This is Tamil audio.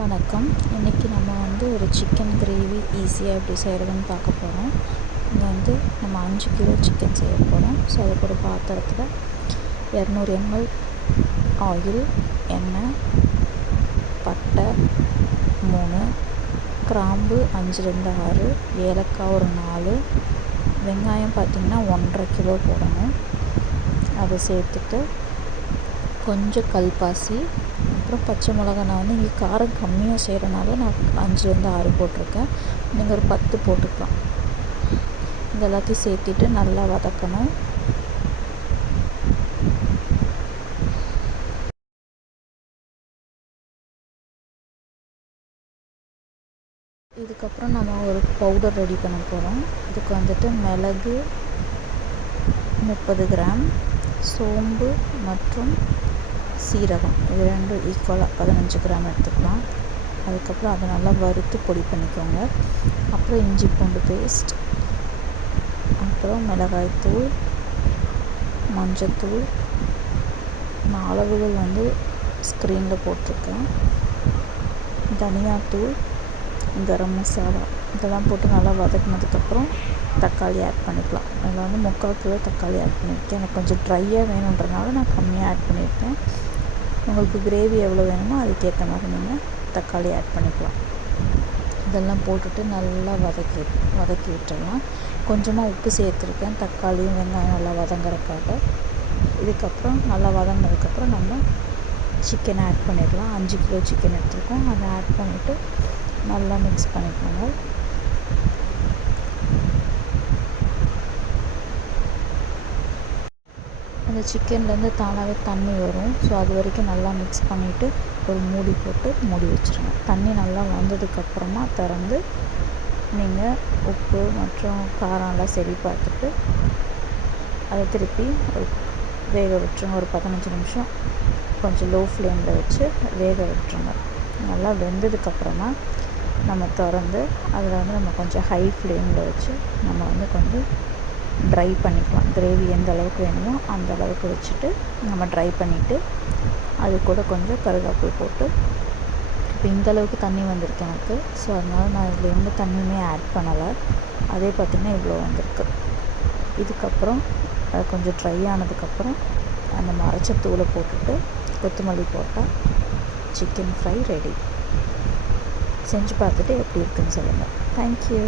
வணக்கம். இன்றைக்கி நம்ம ஒரு சிக்கன் கிரேவி ஈஸியாக எப்படி செய்கிறதுன்னு பார்க்க போகிறோம். இங்கே நம்ம 5 கிலோ சிக்கன் செய்ய போகிறோம். ஸோ அதுக்கு ஒரு பாத்திரத்தில் 200 ml ஆயில், எண்ணெய், பட்டை 3, கிராம்பு 5லேருந்து 6, ஏலக்காய் ஒரு 4, வெங்காயம் பார்த்திங்கன்னா 1.5 கிலோ போடணும். அதை சேர்த்துட்டு கொஞ்சம் கல்பாசி, அப்புறம் பச்சை மிளகா. நான் இங்கே காரம் கம்மியாக செய்கிறனால நான் 5லேருந்து 6 போட்டிருக்கேன். நீங்கள் ஒரு 10 போட்டுக்கலாம். இது எல்லாத்தையும் சேர்த்திட்டு நல்லா வதக்கணும். இதுக்கப்புறம் நம்ம ஒரு பவுடர் ரெடி பண்ண போகிறோம். இதுக்கு மிளகு 30 கிராம், சோம்பு மற்றும் சீரகம் இது ரெண்டும் ஈக்குவலாக 15 கிராம் எடுத்துக்கலாம். அதுக்கப்புறம் அதை நல்லா வறுத்து பொடி பண்ணிக்கோங்க. அப்புறம் இஞ்சி பூண்டு பேஸ்ட், அப்புறம் மிளகாய்த்தூள், மஞ்சத்தூள், நான் அளவுகள் ஸ்க்ரீனில் போட்டிருக்கேன், தனியாத்தூள், கரம் மசாலா இதெல்லாம் போட்டு நல்லா வதக்கினதுக்கப்புறம் தக்காளி ஆட் பண்ணிக்கலாம். அதில் 3/4 கிலோ தக்காளி ஆட் பண்ணியிருக்கேன். எனக்கு கொஞ்சம் ட்ரையாக வேணுன்றனால நான் கம்மியாக ஆட் பண்ணியிருக்கேன். உங்களுக்கு கிரேவி எவ்வளோ வேணுமோ அதுக்கேற்ற மாதிரி நீங்கள் தக்காளி ஆட் பண்ணிக்கலாம். இதெல்லாம் போட்டுட்டு நல்லா வதக்கி விட்டுடலாம். கொஞ்சமாக உப்பு சேர்த்துருக்கேன், தக்காளியும் வெங்காயம் நல்லா வதங்குறதுக்காக. இதுக்கப்புறம் நல்லா வதங்கினதுக்கப்புறம் நம்ம சிக்கனை ஆட் பண்ணிடலாம். 5 கிலோ சிக்கன் எடுத்துருக்கோம். அதை ஆட் பண்ணிவிட்டு நல்லா மிக்ஸ் பண்ணிக்கோங்க. அந்த சிக்கன்லேருந்து தானாகவே தண்ணி வரும். ஸோ அது வரைக்கும் நல்லா மிக்ஸ் பண்ணிவிட்டு ஒரு மூடி போட்டு மூடி வச்சுருங்க. தண்ணி நல்லா வந்ததுக்கப்புறமா திறந்து நீங்கள் உப்பு மற்றும் காரம் எல்லாம் சரி பார்த்துட்டு அதை திருப்பி வேக விட்டுருங்க. ஒரு 15 நிமிஷம் கொஞ்சம் லோ ஃப்ளேமில் வச்சு வேக விட்டுருங்க. நல்லா வெந்ததுக்கப்புறமா நம்ம திறந்து அதில் நம்ம கொஞ்சம் ஹை ஃப்ளேமில் வச்சு நம்ம கொஞ்சம் ட்ரை பண்ணிக்கலாம். கிரேவி எந்த அளவுக்கு வேணுமோ அந்த அளவுக்கு வச்சுட்டு நம்ம ட்ரை பண்ணிவிட்டு அது கூட கொஞ்சம் கருவேப்பிலை போட்டு, இப்போ இந்தளவுக்கு தண்ணி வந்திருக்கு எனக்கு. ஸோ அதனால் நான் இதில் எந்த தண்ணியுமே ஆட் பண்ணலை. அதே பார்த்திங்கன்னா இவ்வளோ வந்திருக்கு. இதுக்கப்புறம் அது கொஞ்சம் ட்ரை ஆனதுக்கப்புறம் அந்த அரைச்ச தூளை போட்டுட்டு கொத்தமல்லி போட்டால் சிக்கன் ஃப்ரை ரெடி. செஞ்சு பார்த்துட்டு எப்படி இருக்குன்னு சொல்லுங்கள். தேங்க்யூ.